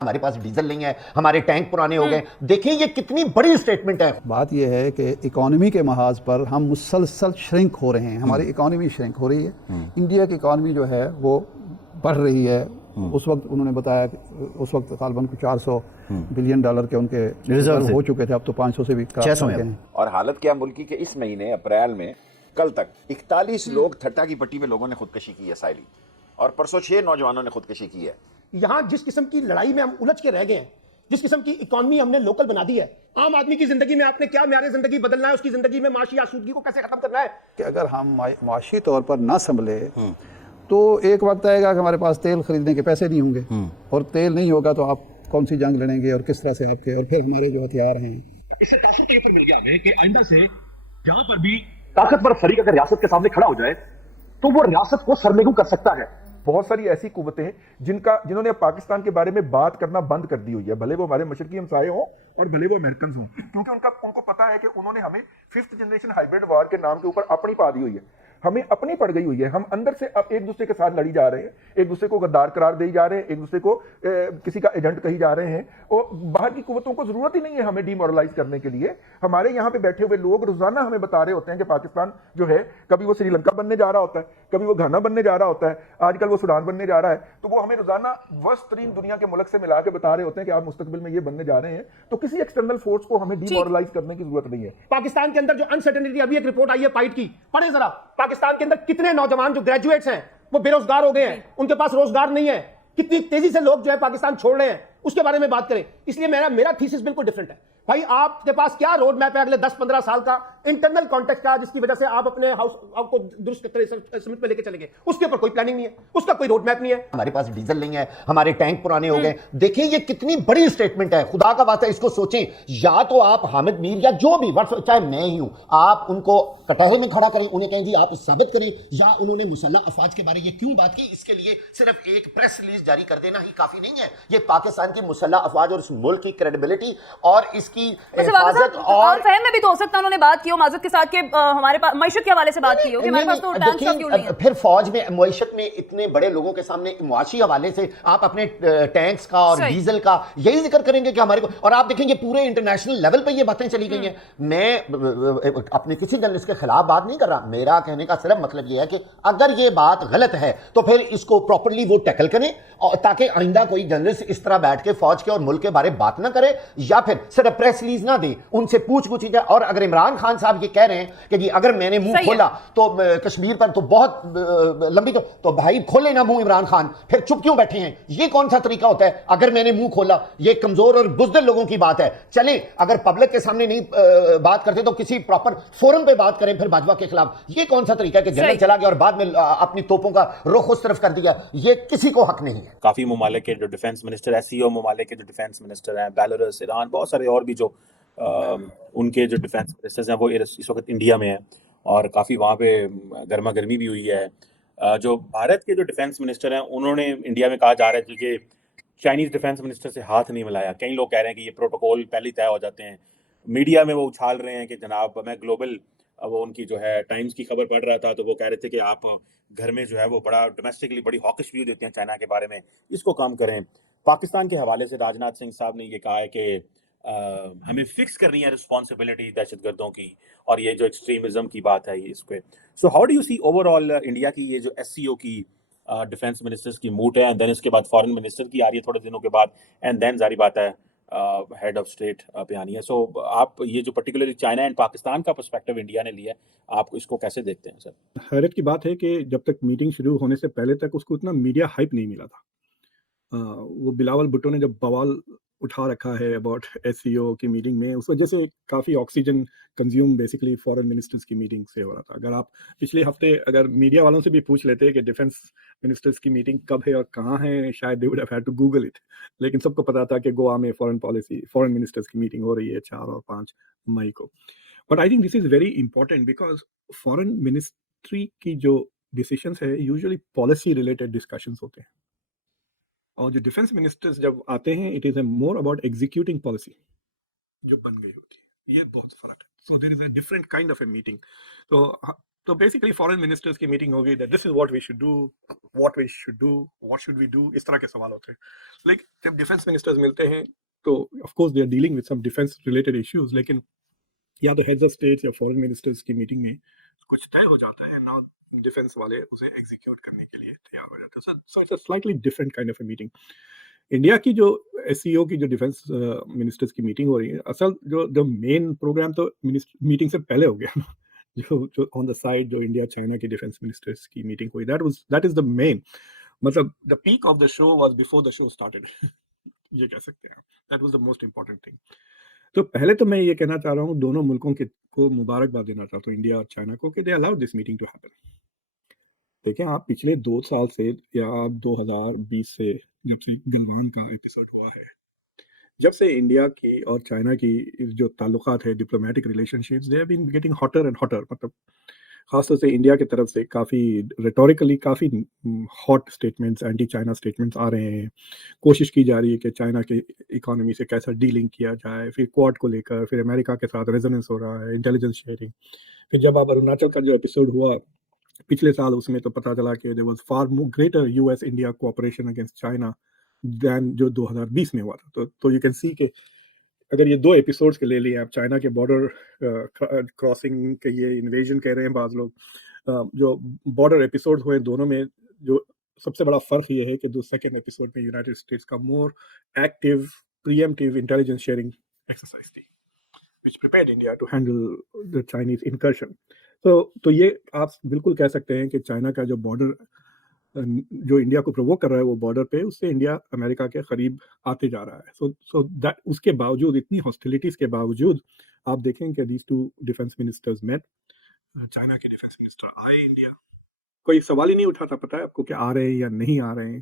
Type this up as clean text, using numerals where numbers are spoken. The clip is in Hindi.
हमारे पास डीजल नहीं है, हमारे टैंक पुराने हो गए। देखिए ये कितनी बड़ी स्टेटमेंट है। बात यह है कि इकोनॉमी के महाज पर हम मुसलसल श्रिंक हो रहे हैं, हमारी इकोनॉमी श्रिंक हो रही है। इंडिया की इकोनॉमी जो है वो बढ़ रही है। उस वक्त उन्होंने बताया कि उस वक्त गालबन को $400 बिलियन के उनके रिजर्व हो चुके थे, अब तो 500 से भी 600 हैं। और हालत क्या मुल्की के इस महीने अप्रैल में कल तक 41 लोग थट्टा की पट्टी पे लोगों ने खुदकशी की है साइली, और परसों 6 नौजवानों ने खुदकशी की है। यहाँ जिस किस्म की लड़ाई में हम उलझ के रह गए हैं, जिस किस्म की इकोनॉमी हमने लोकल बना दी है, आम आदमी की जिंदगी में आपने क्या म्यारे जिंदगी बदलना है, उसकी जिंदगी में माशी आसूदगी को कैसे खत्म करना है। कि अगर हम माशी तौर पर ना संभले तो एक वक्त आएगा कि हमारे पास तेल खरीदने के पैसे नहीं होंगे, और तेल नहीं होगा तो आप कौन सी जंग लड़ेंगे और किस तरह से आपके, और फिर हमारे जो हथियार हैं। इससे तासुर तो ये पर मिल गया हमें कि आइंदा से जहां पर भी ताकतवर फरीक अगर रियासत के सामने खड़ा हो जाए तो वो रियासत को सरमेगू कर सकता है। बहुत सारी ऐसी कुव्वतें हैं जिन्होंने पाकिस्तान के बारे में बात करना बंद कर दी हुई है, भले वो हमारे मशरकी हमसाये हों और भले वो अमेरिकन हों, क्योंकि उनको पता है कि उन्होंने हमें 5th जनरेशन हाइब्रिड वार के नाम के ऊपर अपनी पा दी हुई है, हमें अपनी पड़ गई हुई है। हम अंदर से अब एक दूसरे के साथ लड़ी जा रहे हैं, एक दूसरे को गद्दार करार दे जा रहे हैं, एक दूसरे को किसी का एजेंट कही जा रहे हैं, और बाहर की कुव्वतों को जरूरत ही नहीं है हमें डीमोरलाइज करने के लिए। हमारे यहाँ पे बैठे हुए लोग रोजाना हमें बता रहे होते हैं कि पाकिस्तान जो है कभी वो श्रीलंका बनने जा रहा होता है, कभी वो घाना बनने जा रहा होता है, आजकल वो सूडान बनने जा रहा है। तो वो हमें रोजाना वर्स्ट तरीन दुनिया के मुल्क से मिला के बता रहे होते हैं कि आप मुस्तकबिल में ये बनने जा रहे हैं। तो किसी एक्सटर्नल फोर्स को हमें डीमोरलाइज करने की जरूरत नहीं है। पाकिस्तान के अंदर जो अनसर्टेनिटी, अभी एक रिपोर्ट आई है पाइट की, पढ़े जरा। पाकिस्तान के अंदर कितने नौजवान जो ग्रेजुएट्स हैं वो बेरोजगार हो गए हैं, उनके पास रोजगार नहीं है। कितनी तेजी से लोग जो है पाकिस्तान छोड़ रहे हैं, उसके बारे में बात करें। इसलिए मेरा थीसिस बिल्कुल डिफरेंट है। भाई आपके पास क्या रोड मैप है अगले 10-15 साल का इंटरनल कॉन्टेक्स्ट का, जिसकी वजह से आप अपने हाउस आपको दुरुस्त समिट पे लेके चलेंगे? उसके ऊपर कोई प्लानिंग नहीं है, उसका कोई रोड मैप नहीं है। हमारे पास डीजल नहीं है, हमारे टैंक पुराने हो गए। देखिए ये कितनी बड़ी स्टेटमेंट है, खुदा का वास्ता इसको सोचें। या तो आप हामिद मीर या जो भी चाहे मैं ही हूं, आप उनको कटहरे में खड़ा करें, उन्हें कहें जी आप साबित करें, या उन्होंने मुसल्लह अफवाज के बारे में क्यों बात की, इसके लिए सिर्फ एक प्रेस रिलीज जारी कर देना ही काफी नहीं है। ये पाकिस्तान की मुसल्लह अफवाज और इस मुल्क की क्रेडिबिलिटी और इसकी हिफाजत और फहम में भी तो हो सकता है उन्होंने बात की हो माजद के साथ कि हमारे पास मईशत के हवाले से बात की हो कि हमारे पास तो टैंक्स का क्यों नहीं है। फिर फौज में मईशत में इतने बड़े लोगों के सामने मुआशी हवाले से आप अपने टैंक्स का और डीजल का यही जिक्र करेंगे कि हमारे को, और आप देखेंगे पूरे इंटरनेशनल लेवल पे ये बातें चली गई हैं। मैं अपने किसी जर्नलिस्ट के खिलाफ बात नहीं कर रहा, मेरा कहने का सिर्फ मतलब ये है कि अगर ये बात गलत है तो फिर इसको प्रॉपर्ली वो टैकल करें, और ताकि आइंदा कोई जर्नलिस्ट इस तरह बैठ के फौज के और मुल्क के बारे में बात ना करे, या फिर सिर्फ प्रेस रिलीज ना दे, उनसे पूछ जाए। और अगर इमरान खान साहब ये कह रहे हैं कि जी अगर मैंने मुंह खोला तो कश्मीर पर तो बहुत लंबी, तो भाई खोले ना मुंह इमरान खान, फिर चुप क्यों बैठे हैं? ये कौन सा तरीका होता है? अगर मैंने मुंह खोला, ये कमजोर और बुज़दिल लोगों की बात है। चलें अगर पब्लिक के सामने नहीं बात करते तो किसी प्रॉपर फोरम पे बात करें फिर भाजपा के खिलाफ। ये कौन सा तरीका है कि जनरल चला गया और बाद में अपनी तोपों का रुख उस तरफ कर दिया? ये किसी को हक नहीं है। काफी ममालिक के जो डिफेंस मिनिस्टर है, सीईओ ममालिक के जो डिफेंस मिनिस्टर हैं, बेलारूस, ईरान, बहुत सारे और भी जो उनके जो डिफेंस मिनिस्टर्स हैं वो इस वक्त इंडिया में हैं, और काफ़ी वहाँ पे गर्मा गर्मी भी हुई है। जो भारत के जो डिफेंस मिनिस्टर हैं उन्होंने इंडिया में कहा जा रहा है कि चाइनीज़ डिफेंस मिनिस्टर से हाथ नहीं मिलाया। कई लोग कह रहे हैं कि ये प्रोटोकॉल पहले तय हो जाते हैं। मीडिया में वो उछाल रहे हैं कि जनाब, मैं ग्लोबल वो उनकी जो है टाइम्स की खबर पढ़ रहा था, तो वो कह रहे थे कि आप घर में जो है वो बड़ा डोमेस्टिकली बड़ी हॉकिश व्यू देते हैं चाइना के बारे में, इसको कम करें। पाकिस्तान के हवाले से राजनाथ सिंह साहब ने ये कहा है कि हमें फिक्स करनी है रिस्पॉन्सिबिलिटी दहशतगर्दों की, और ये जो एक्सट्रीमिज्म की बात है इस पे। So how do you see overall India की ये जो एससीओ की डिफेंस मिनिस्टर्स की मूड है, एंड देन इसके बाद फॉरेन मिनिस्टर की आ रही है थोड़े दिनों के बाद, एंड देन जारी बात है हेड ऑफ स्टेट पे आनी है। सो आप ये जो पर्टिकुलरली चाइना एंड पाकिस्तान का पर्सपेक्टिव इंडिया ने लिया है, आप इसको कैसे देखते हैं सर? हैरत की बात है कि जब तक मीटिंग शुरू होने से पहले तक उसको इतना मीडिया हाइप नहीं मिला था। वो बिलावल भुट्टो ने जब बवाल उठा रखा है अबाउट एससीओ की मीटिंग में, उस वजह से काफ़ी oxygen consume basically foreign ministers की मीटिंग से हो रहा था। अगर आप पिछले हफ्ते अगर मीडिया वालों से भी पूछ लेते कि डिफेंस मिनिस्टर्स की मीटिंग कब है और कहाँ है, शायद they would have had to Google it. लेकिन सबको पता था कि गोवा में फॉरेन मिनिस्टर्स की मीटिंग हो रही है 4 और 5 मई को। But I think this is very important because foreign ministry की जो डिसीजंस है यूजुअली पॉलिसी रिलेटेड डिस्कशंस होते हैं, और जो डिफेंस मिनिस्टर्स जब आते हैं it is more about executing policy जो बन गई होती है। ये बहुत फर्क है। So there is a different kind of a meeting. तो तो बेसिकली फॉरेन मिनिस्टर्स की मीटिंग होगी, that this is what we should do, what should we do, इस तरह के सवाल होते हैं। लेकिन जब डिफेंस मिनिस्टर्स मिलते हैं तो of course they are dealing with some defence related issues, लेकिन या तो हेड्स ऑफ स्टेट्स या फॉरेन मिनिस्टर्स की मीटिंग में कुछ तय हो जाता है, ना डिफेंस वाले उसे एग्जीक्यूट करने के लिए तैयार हो जाते हैं। So it's a slightly different kind of a meeting. India की जो एससीओ की जो डिफेंस मिनिस्टर्स की मीटिंग हो रही है, असल जो मेन प्रोग्राम तो मीटिंग से पहले हो गया ना। जो ऑन द साइड जो इंडिया चाइना की डिफेंस मिनिस्टर्स की मीटिंग हुई, दैट इज द मेन, मतलब the peak of the show was before the show started. ये कह सकते हैं, that was the most important thing. तो पहले तो मैं ये कहना चाह रहा हूँ, दोनों मुल्कों के को मुबारकबाद देना चाहता हूँ, इंडिया और चाइना को, कि they allowed this meeting to happen. देखिए, आप पिछले 2 साल से या आप 2020 से जब से गलवान का एपिसोड हुआ है, जब से इंडिया की और चाइना की जो ताल्लुकात है, diplomatic relationships, they have been getting hotter and hotter. मतलब खासतौर से इंडिया की तरफ से काफ़ी रेटोरिकली काफ़ी hot statements, anti China statements आ रहे हैं। कोशिश की जा रही है कि चाइना के इकोनॉमी से कैसा डीलिंग किया जाए, फिर क्वाड को लेकर, फिर अमेरिका के साथ रेजोनेंस हो रहा है, इंटेलिजेंस शेयरिंग। फिर जब अब अरुणाचल का जो एपिसोड हुआ पिछले साल, उसमें तो पता चला कि there was far more greater US India cooperation against China than जो 2020 में हुआ था। तो यू कैन सी कि अगर ये 2 एपिसोड्स के ले लिए आप, चाइना के बॉर्डर क्रॉसिंग के ये इन्वेजन कह रहे हैं बाज़ लोग, जो बॉर्डर एपिसोड्स हुए दोनों में, जो सबसे बड़ा फ़र्क ये है कि जो सेकंड एपिसोड में यूनाइटेड स्टेट्स का more active pre-emptive intelligence sharing exercise थी, which prepared India to handle the Chinese incursion. तो ये आप बिल्कुल कह सकते हैं कि चाइना का जो बॉर्डर जो इंडिया को प्रोवोक कर रहा है, वो बॉर्डर पे उससे इंडिया अमेरिका के करीब आते जा रहा है। सो दैट, उसके बावजूद, इतनी हॉस्टिलिटीज के बावजूद, आप देखें कि these two defence ministers met. China के डिफेंस मिनिस्टर आए इंडिया, कोई सवाल ही नहीं उठा था, पता है आपको, कि आ रहे हैं या नहीं आ रहे हैं।